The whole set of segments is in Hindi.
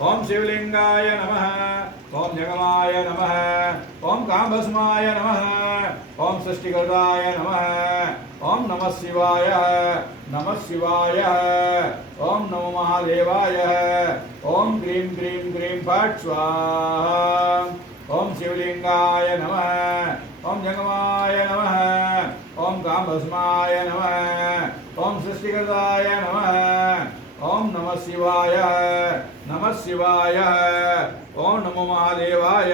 ओम शिवलिंगाय नमः। ओम जगमाय नमः। ओम कामभस्माय नमः। ओम सृष्टिकर्ताय नमः। ओम नमः शिवाय। नमः शिवाय। ओम नमो महादेवाय। ओम क्रीं क्रीं क्रीं फट् स्वाहा। ओम शिवलिंगाय नमः। ओम जगमाय नमः। ओम कामभस्माय नमः। ओम सृष्टिकर्ताय नमः। ओम नमः शिवाय। नमः शिवाय। ओम नमो महादेवाय।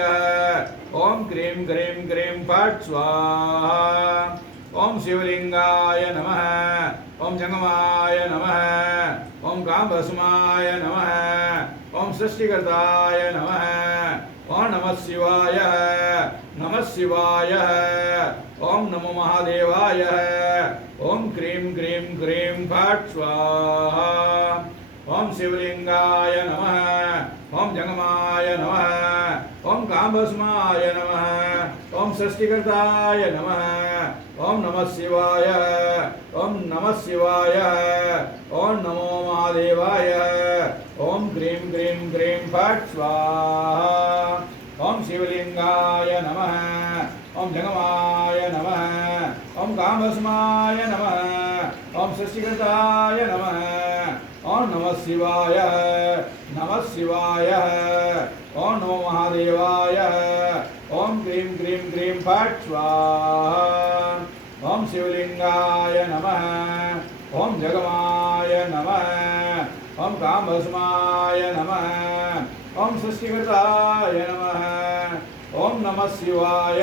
ओम क्रीं क्रीं क्रीं फट् स्वाहा। ओम शिवलिंगाय नमः। ओम जंगमाय नमः। ओम कामभस्माय नमः। ओम सृष्टिकर्ताय नमः। ओम नमः शिवाय। नमः शिवाय। ओम नमो महादेवाय। ओम क्रीं क्रीं क्रीं फट् स्वाहा। ओम शिवलिंगाय नमः। ओम जंगमाय नमः। ओम कामभस्माय नमः। ओम सृष्टिकर्ताय नमः। ओम नमः शिवाय। ओम नमः शिवाय। ओम नमो महादेवाय। ओम क्रीं क्रीं क्रीं फट् स्वाहा। ओम शिवलिंगाय नमः। ओम जंगमाय नमः। ओम कामभस्माय नमः। ओम सृष्टिकर्ताय नमः। ओम नमः शिवाय। नमः शिवाय। ओम नमो महादेवाय। ओम क्रीं क्रीं क्रीं फट् स्वाहा। ओम शिवलिंगाय नमः। ओम जगमाय नमः। ओम कामभस्माय नमः। ओम सृष्टिकर्ताय नमः। ओम नमः शिवाय।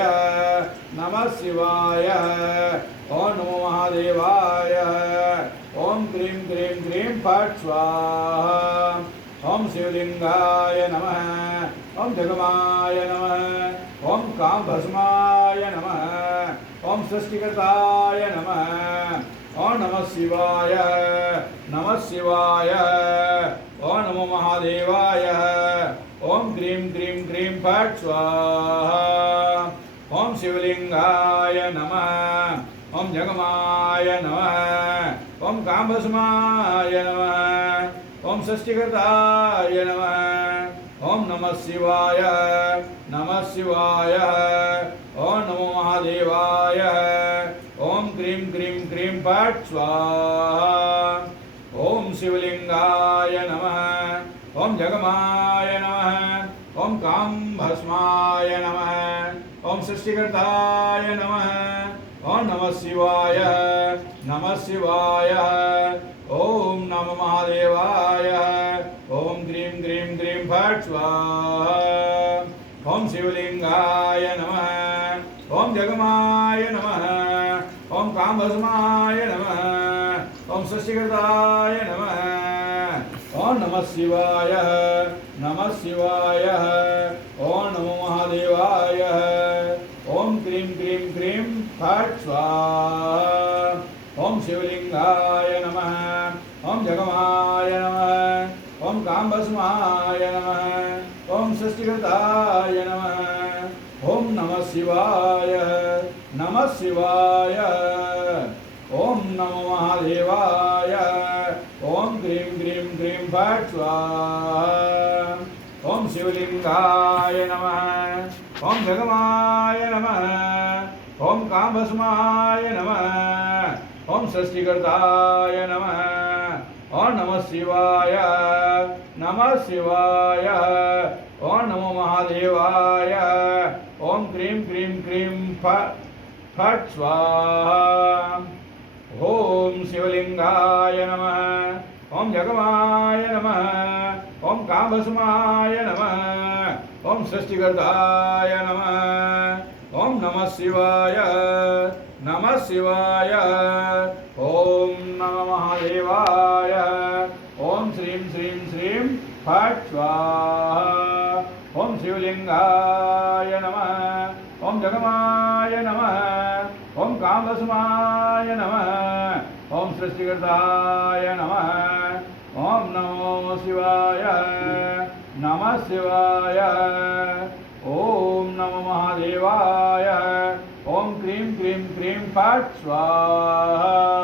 नमः शिवाय। ओम नमो महादेवाय। ओम क्रीं क्रीं क्रीं फट् स्वाहा। ओम शिवलिंगाय नमः। ओम जगमाय नमः। ओम कामभस्माय नमः। ओम सृष्टिकर्ताय नमः। ओम नमः शिवाय। नमः शिवाय। ओम नमो महादेवाय। ओम क्रीं क्रीं क्रीं फट् स्वाहा। ओम शिवलिंगाय नमः। ओम जगमाय नमः। ओम कामभस्माय नमः। ओम सृष्टिकर्ताय नमः। ओम नमः शिवाय। नमः शिवाय। ओम नमो महादेवाय। ओम क्रीं क्रीं क्रीं फट् स्वाहा। ओम शिवलिंगाय नमः। ओम जगमाय नमः। ओम कामभस्माय नमः। ओम सृष्टिकर्ताय नमः। ओम नमः शिवाय। नमः शिवाय। ओम नमो महादेवाय। ओम क्रीं क्रीं क्रीं फट् स्वाहा। ओम शिवलिंगाय नमः। ओम जगमाय नमः। ओम कामभस्माय नमः। ओम सृष्टिकर्ताय नमः। ओम नमः शिवाय। नमः शिवाय। ओम नमो महादेवाय। ओम क्रीं क्रीं क्रीं फट् स्वाहा। ओम शिवलिंगाय नमः। ओम जगमाय नमः। ओम कामभस्माय नमः। ओम सृष्टिकर्ताय नमः। ओम नमः शिवाय। नमः शिवाय। ओम नमो महादेवाय। ओम क्रीं क्रीं क्रीं फट् स्वाहा। ओम शिवलिंगाय नमः। ओम जगमाय नमः। ओम कामभस्माय नमः। ओम सृष्टिकर्ताय नमः। ओम नमः शिवाय। नमः शिवाय। ओम नमो महादेवाय। ओम क्रीं क्रीं क्रीं फट् स्वाहा। ओम शिवलिंगाय नमः। ओम जगमाय नमः। ओम कामभस्माय नमः। ओम सृष्टिकर्ताय नमः। ओम नमः शिवाय। नमः शिवाय। ओम नमः महादेवाय। ओम श्रीं श्रीं श्रीं फट् स्वाहा। ओम शिवलिंगाय नमः। ओम जगमाय नमः। ओम कामभस्माय नमः। ओम सृष्टिकर्ताय नमः। ओम नमो शिवाय। नमः शिवाय। ओम नमो महादेवाय। ओम क्रीं क्रीं क्रीं फट् स्वाहा।